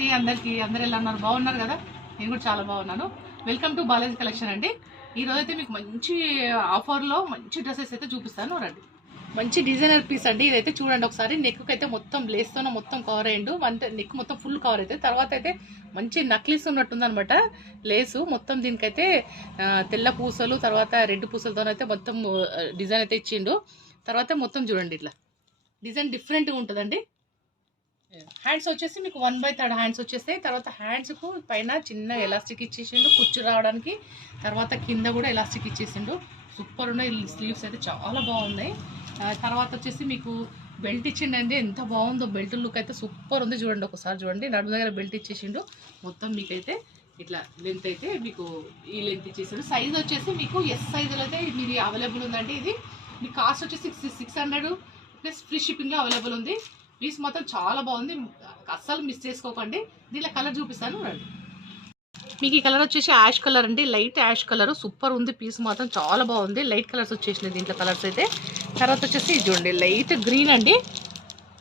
అండి అందరికీ. అందరు ఎలా ఉన్నారు? బాగున్నారు కదా? నేను కూడా చాలా బాగున్నాను. వెల్కమ్ టు బాలాజీ కలెక్షన్ అండి. ఈరోజు అయితే మీకు మంచి ఆఫర్లో మంచి డ్రెస్సెస్ అయితే చూపిస్తాను రండి. మంచి డిజైనర్ పీస్ అండి. ఇదైతే చూడండి ఒకసారి. నెక్ అయితే మొత్తం లేస్తోనే మొత్తం కవర్ అయ్యిండు. అంటే నెక్ మొత్తం ఫుల్ కవర్ అయితే తర్వాత అయితే మంచి నక్లీస్ ఉన్నట్టుంది అనమాట. లేసు మొత్తం దీనికైతే తెల్ల పూసలు తర్వాత రెడ్ పూసలతోనైతే మొత్తం డిజైన్ అయితే ఇచ్చిండు. తర్వాత మొత్తం చూడండి ఇట్లా డిజైన్ డిఫరెంట్గా ఉంటుందండి. హ్యాండ్స్ వచ్చేసి మీకు 1/3 హ్యాండ్స్ వచ్చేస్తాయి. తర్వాత హ్యాండ్స్కు పైన చిన్న ఎలాస్టిక్ ఇచ్చేసిండు కుచ్చు రావడానికి. తర్వాత కింద కూడా ఎలాస్టిక్ ఇచ్చేసిండు. సూపర్ ఉన్నాయి. స్లీవ్స్ అయితే చాలా బాగున్నాయి. తర్వాత వచ్చేసి మీకు బెల్ట్ ఇచ్చిండండి. ఎంత బాగుందో బెల్ట్ లుక్ అయితే సూపర్ ఉంది. చూడండి ఒకసారి చూడండి. నడుము దగ్గర బెల్ట్ ఇచ్చేసిండు. మొత్తం మీకైతే ఇట్లా లెంత్ అయితే మీకు ఈ లెంత్ ఇచ్చేసాడు. సైజ్ వచ్చేసి మీకు ఎస్ సైజులో అయితే మీది అవైలబుల్ ఉందండి. ఇది మీ కాస్ట్ వచ్చేసి 600 ప్లస్ ఫ్రీ షిప్పింగ్లో అవైలబుల్ ఉంది. పీస్ మాత్రం చాలా బాగుంది. అస్సలు మిస్ చేసుకోకండి. దీనిలో కలర్ చూపిస్తాను రండి. మీకు ఈ కలర్ వచ్చేసి యాష్ కలర్ అండి. లైట్ యాష్ కలర్ సూపర్ ఉంది. పీస్ మాత్రం చాలా బాగుంది. లైట్ కలర్స్ వచ్చేసినాయి దీంట్లో కలర్స్ అయితే. తర్వాత వచ్చేసి చూడండి లైట్ గ్రీన్ అండి.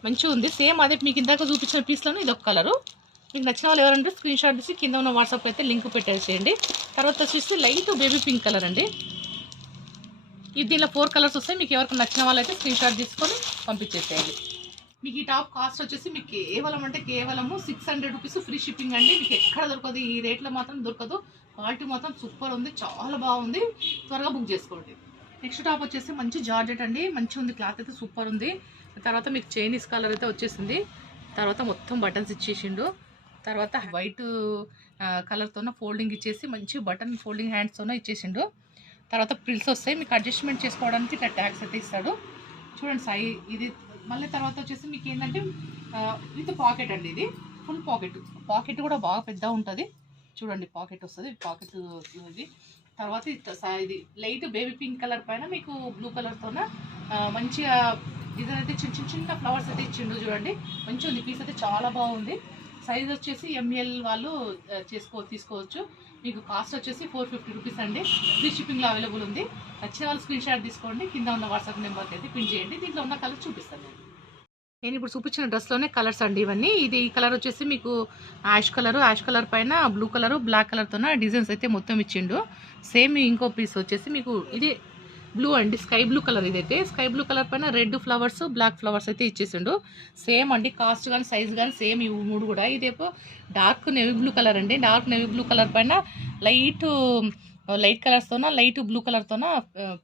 మంచిగా ఉంది. సేమ్ అదే మీకు ఇందాక చూపించిన పీస్లోనే ఇది ఒక కలరు. మీకు నచ్చిన వాళ్ళు ఎవరంటే స్క్రీన్ షాట్ తీసి కింద ఉన్న వాట్సాప్ అయితే లింక్ పెట్టేసేయండి. తర్వాత వచ్చేసి లైట్ బేబీ పింక్ కలర్ అండి. ఇది దీనిలో 4 కలర్స్ వస్తాయి. మీకు ఎవరికి నచ్చిన వాళ్ళైతే స్క్రీన్ షాట్ తీసుకొని పంపించేసేయండి. మీకు ఈ టాప్ కాస్ట్ వచ్చేసి మీకు కేవలం 600 రూపీస్ ఫ్రీ షిప్పింగ్ అండి. మీకు ఎక్కడ దొరకదు. ఈ రేట్లో మాత్రం దొరకదు. క్వాలిటీ మాత్రం సూపర్ ఉంది. చాలా బాగుంది. త్వరగా బుక్ చేసుకోండి. నెక్స్ట్ టాప్ వచ్చేసి మంచి జార్జెట్ అండి. మంచిగా ఉంది. క్లాత్ అయితే సూపర్ ఉంది. తర్వాత మీకు చైనీస్ కలర్ అయితే వచ్చేసింది. తర్వాత మొత్తం బటన్స్ ఇచ్చేసిండు. తర్వాత వైట్ కలర్తోన ఫోల్డింగ్ ఇచ్చేసి మంచి బటన్ ఫోల్డింగ్ హ్యాండ్స్తోనే ఇచ్చేసిండు. తర్వాత ప్రిల్స్ వస్తాయి. మీకు అడ్జస్ట్మెంట్ చేసుకోవడానికి ఇట్లా ట్యాగ్స్ అయితే ఇస్తాడు. చూడండి ఇది మళ్ళీ తర్వాత వచ్చేసి మీకు ఏంటంటే విత్ పాకెట్ అండి. ఇది ఫుల్ పాకెట్ కూడా బాగా పెద్ద ఉంటుంది. చూడండి పాకెట్ వస్తుంది. పాకెట్ ఇది తర్వాత ఇది లైట్ బేబీ పింక్ కలర్ పైన మీకు బ్లూ కలర్తోన మంచిగా డిజైన్ అయితే చిన్న ఫ్లవర్స్ అయితే ఇచ్చిండు. చూడండి మంచిగా ఉంది. పీస్ అయితే చాలా బాగుంది. సైజ్ వచ్చేసి ఎంఎల్ వాళ్ళు తీసుకోవచ్చు. మీకు కాస్ట్ వచ్చేసి 450 రూపీస్ అండి. ఫ్రీ షిప్పింగ్లో అవైలబుల్ ఉంది. నచ్చిన వాళ్ళు స్క్రీన్ షాట్ తీసుకోండి. కింద ఉన్న వాట్సాప్ నెంబర్కి అయితే పిన్ చేయండి. దీంట్లో ఉన్న కలర్ చూపిస్తాను నేను ఇప్పుడు చూపించిన డ్రెస్లోనే కలర్స్ అండి ఇవన్నీ. ఈ కలర్ వచ్చేసి మీకు యాష్ కలర్ పైన బ్లూ కలర్ బ్లాక్ కలర్తో డిజైన్స్ అయితే మొత్తం ఇచ్చిండు. సేమ్ ఇంకో పీస్ వచ్చేసి మీకు ఇది బ్లూ అండి. Sky blue colour. ఇదైతే స్కై బ్లూ కలర్ పైన రెడ్ ఫ్లవర్స్ బ్లాక్ ఫ్లవర్స్ అయితే ఇచ్చేసిండు. సేమ్ అండి. కాస్ట్ కానీ సైజ్ కానీ సేమ్. ఈ 3 కూడా. ఇదేపో డార్క్ నేవీ బ్లూ కలర్ అండి. డార్క్ నేవీ బ్లూ కలర్ పైన లైట్ కలర్స్తోన లైట్ బ్లూ కలర్తోన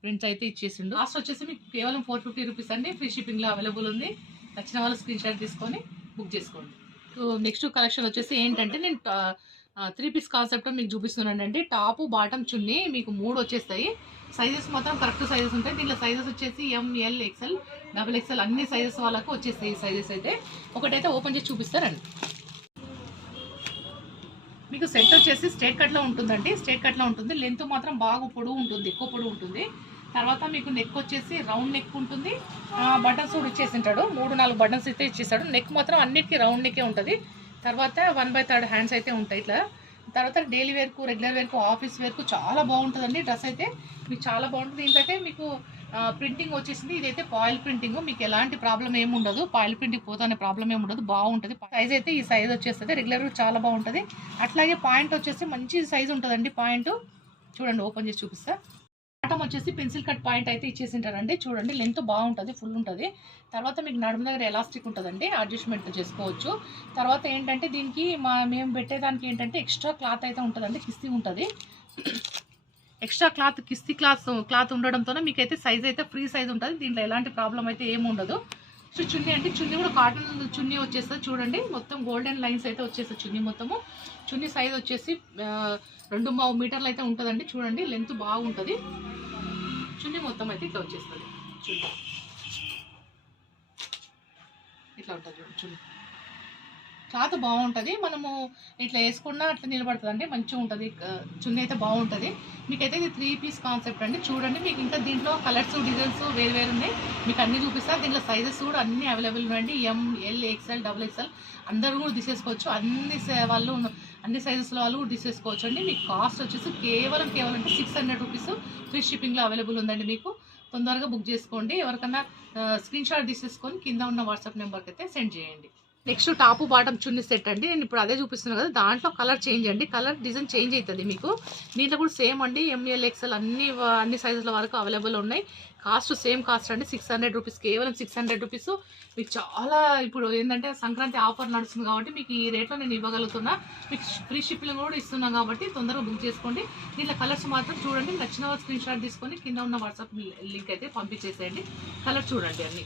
ప్రింట్స్ అయితే ఇచ్చేసిండు. కాస్ట్ వచ్చేసి మీకు కేవలం 450 రూపీస్ అండి. ఫ్రీ షిప్పింగ్లో అవైలబుల్ ఉంది. నచ్చిన వాళ్ళు స్క్రీన్ షాట్ తీసుకొని బుక్ చేసుకోండి. నెక్స్ట్ కలెక్షన్ వచ్చేసి ఏంటంటే నేను 3 పీస్ కాన్సెప్ట్ మీకు చూపిస్తున్నానండి. టాపు బాటమ్ చున్నీ మీకు 3 వచ్చేస్తాయి. సైజెస్ మాత్రం కరెక్ట్ సైజెస్ ఉంటాయి. దీంట్లో సైజెస్ వచ్చేసి ఎంఎల్ ఎక్స్ఎల్ XXL అన్ని సైజెస్ వాళ్ళకు వచ్చేస్తాయి. ఈ సైజెస్ అయితే ఒకటైతే ఓపెన్ చేసి చూపిస్తారండి. మీకు సెట్ వచ్చేసి స్ట్రేట్ కట్లో ఉంటుందండి. స్ట్రేట్ కట్లో ఉంటుంది. లెంత్ మాత్రం బాగా పొడవు ఉంటుంది. ఎక్కువ పొడవు ఉంటుంది. తర్వాత మీకు నెక్ వచ్చేసి రౌండ్ నెక్ ఉంటుంది. బటన్స్ కూడా ఇచ్చేసింటాడు. 3-4 బటన్స్ అయితే ఇచ్చేసాడు. నెక్ మాత్రం అన్నిటికీ రౌండ్ నెక్కే ఉంటుంది. తర్వాత 1/3 హ్యాండ్స్ అయితే ఉంటాయి ఇట్లా. తర్వాత డైలీ వేర్కు రెగ్యులర్ వేర్కు ఆఫీస్ వేర్కు చాలా బాగుంటుందండి. డ్రెస్ అయితే మీకు చాలా బాగుంటుంది. దీంట్లో మీకు ప్రింటింగ్ వచ్చేసింది. ఇదైతే పాయిల్ ప్రింటింగ్. మీకు ఎలాంటి ప్రాబ్లం ఏమి ఉండదు. పాయిల్ ప్రింటింగ్ పోతానే ప్రాబ్లం ఏమి ఉండదు. బాగుంటుంది. సైజ్ అయితే ఈ సైజ్ వచ్చేస్తుంది. రెగ్యులర్ చాలా బాగుంటుంది. అట్లాగే పాయింట్ వచ్చేసి మంచి సైజ్ ఉంటుందండి. పాయింట్ చూడండి ఓపెన్ చేసి చూపిస్తా. బాటమ్ వచ్చేసి పెన్సిల్ కట్ పాయింట్ అయితే ఇచ్చేసింటారండి. చూడండి లెంత్ బాగుంటుంది. ఫుల్ ఉంటుంది. తర్వాత మీకు నడుము దగ్గర ఎలాస్టిక్ ఉంటుందండి. అడ్జస్ట్మెంట్ చేసుకోవచ్చు. తర్వాత ఏంటంటే దీనికి మేము పెట్టేదానికి ఏంటంటే ఎక్స్ట్రా క్లాత్ అయితే ఉంటుందండి. కిస్తీ ఉంటుంది. ఎక్స్ట్రా కిస్తీ క్లాత్ ఉండడంతో మీకైతే సైజ్ అయితే ఫ్రీ సైజ్ ఉంటుంది. దీంట్లో ఎలాంటి ప్రాబ్లం అయితే ఏమి ఉండదు. చున్నీ అంటే చున్నీ కూడా కాటన్ చున్నీ వచ్చేస్తుంది. చూడండి మొత్తం గోల్డెన్ లైన్స్ అయితే వచ్చేస్తుంది చున్నీ మొత్తము. చున్నీ సైజ్ వచ్చేసి 2.5 మీటర్లు అయితే ఉంటుందండి. చూడండి లెంత్ బాగుంటుంది. చున్నీ మొత్తం అయితే ఇట్లా వచ్చేస్తుంది. చున్నీ ఇట్లా ఉంటుంది. చూడండి చున్నీ క్లాత్ బాగుంటుంది. మనము ఇట్లా వేసుకున్నా అట్లా నిలబడుతుందండి. మంచిగా ఉంటుంది. చున్నీ అయితే బాగుంటుంది. మీకైతే ఇది 3 పీస్ కాన్సెప్ట్ అండి. చూడండి మీకు ఇంకా దీంట్లో కలర్స్ డిజైన్స్ వేరు ఉన్నాయి. మీకు అన్నీ చూపిస్తారు. దీంట్లో సైజెస్ కూడా అన్నీ అవైలబుల్ ఉన్నాయండి. ఎంఎల్ XXL XXL అందరూ కూడా తీసేసుకోవచ్చు. అన్ని సైజెస్లో వాళ్ళు కూడా తీసేసుకోవచ్చు అండి. మీకు కాస్ట్ వచ్చేసి కేవలం 600 రూపీస్ ఫ్రీ షిప్పింగ్లో అవైలబుల్ ఉందండి. మీకు తొందరగా బుక్ చేసుకోండి. ఎవరికన్నా స్క్రీన్ షాట్ తీసేసుకొని కింద ఉన్న వాట్సాప్ నెంబర్కి అయితే సెండ్ చేయండి. నెక్స్ట్ టాప్ బాటమ్ చున్నీ సెట్ అండి. నేను ఇప్పుడు అదే చూపిస్తున్నాను కదా, దాంట్లో కలర్ చేంజ్ అండి, కలర్ డిజైన్ చేంజ్ అవుతుంది మీకు. దీంట్లో కూడా సేమ్ అండి, ఎంఎల్ ఎక్స్ఎల్ అన్ని సైజుల వరకు అవైలబుల్ ఉన్నాయి. కాస్ట్ సేమ్ కాస్ట్ అండి, 600 రూపీస్, కేవలం 600 రూపీస్. మీకు చాలా ఇప్పుడు ఏంటంటే సంక్రాంతి ఆఫర్ నడుస్తుంది కాబట్టి మీకు ఈ రేట్లో నేను ఇవ్వగలుగుతున్నా. మీకు ఫ్రీ షిప్పింగ్ కూడా ఇస్తున్నాం కాబట్టి తొందరగా బుక్ చేసుకోండి. దీంట్లో కలర్స్ మాత్రం చూడండి, నచ్చిన వాళ్ళు స్క్రీన్ షాట్ తీసుకొని కింద ఉన్న వాట్సాప్ లింక్ అయితే పంపించేసేయండి. కలర్ చూడండి అన్ని.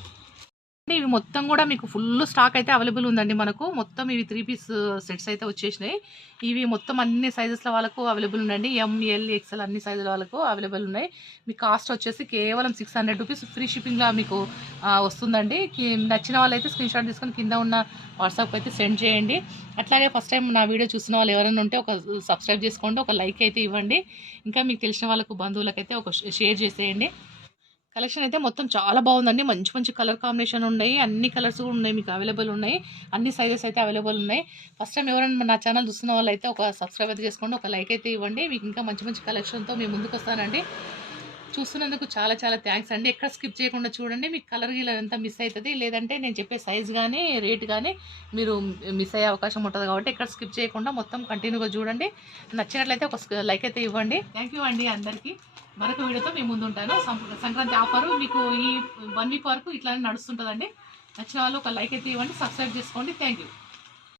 ఇవి మొత్తం కూడా మీకు ఫుల్ స్టాక్ అయితే అవైలబుల్ ఉందండి. మనకు మొత్తం ఇవి 3 పీస్ సెట్స్ అయితే వచ్చేసినాయి. ఇవి మొత్తం అన్ని సైజెస్ల వాళ్ళకు అవైలబుల్ ఉందండి, ఎంఎల్ ఎక్స్ఎల్ అన్ని సైజుల వాళ్ళకు అవైలబుల్ ఉన్నాయి. మీ కాస్ట్ వచ్చేసి కేవలం 600 రూపీస్, ఫ్రీ షిప్పింగ్లో మీకు వస్తుందండి. నచ్చిన వాళ్ళైతే స్క్రీన్ షాట్ తీసుకొని కింద ఉన్న వాట్సాప్ అయితే సెండ్ చేయండి. అట్లాగే ఫస్ట్ టైం నా వీడియో చూసిన వాళ్ళు ఎవరైనా ఉంటే ఒక సబ్స్క్రైబ్ చేసుకోండి, ఒక లైక్ అయితే ఇవ్వండి. ఇంకా మీకు తెలిసిన వాళ్ళకు బంధువులకైతే ఒక షేర్ చేసేయండి. కలెక్షన్ అయితే మొత్తం చాలా బాగుందండి, మంచి మంచి కలర్ కాంబినేషన్ ఉన్నాయి, అన్ని కలర్స్ కూడా ఉన్నాయి మీకు అవైలబుల్ ఉన్నాయి, అన్ని సైజెస్ అయితే అవైలబుల్ ఉన్నాయి. ఫస్ట్ టైం ఎవరైనా నా ఛానల్ చూస్తున్న వాళ్ళు అయితే ఒక సబ్స్క్రైబ్ అయితే చేసుకోండి, ఒక లైక్ అయితే ఇవ్వండి. మీకు ఇంకా మంచి మంచి కలెక్షన్తో మేము ముందుకు వస్తానండి. చూస్తున్నందుకు చాలా చాలా థ్యాంక్స్ అండి. ఎక్కడ స్కిప్ చేయకుండా చూడండి, మీకు కలర్ గిలర్ అంతా మిస్ అవుతుంది, లేదంటే నేను చెప్పే సైజ్ కానీ రేట్ కానీ మీరు మిస్ అయ్యే అవకాశం ఉంటుంది కాబట్టి ఎక్కడ స్కిప్ చేయకుండా మొత్తం కంటిన్యూగా చూడండి. నచ్చినట్లయితే ఒక లైక్ అయితే ఇవ్వండి. థ్యాంక్ యూ అండి అందరికీ. మరొక వీడియోతో మేము ముందు ఉంటాను. సంక్రాంతి ఆఫర్ మీకు ఈ 1 వీక్ వరకు ఇట్లానే నడుస్తుంటుందండి. నచ్చిన వాళ్ళు ఒక లైక్ అయితే ఇవ్వండి, సబ్స్క్రైబ్ చేసుకోండి. Thank you.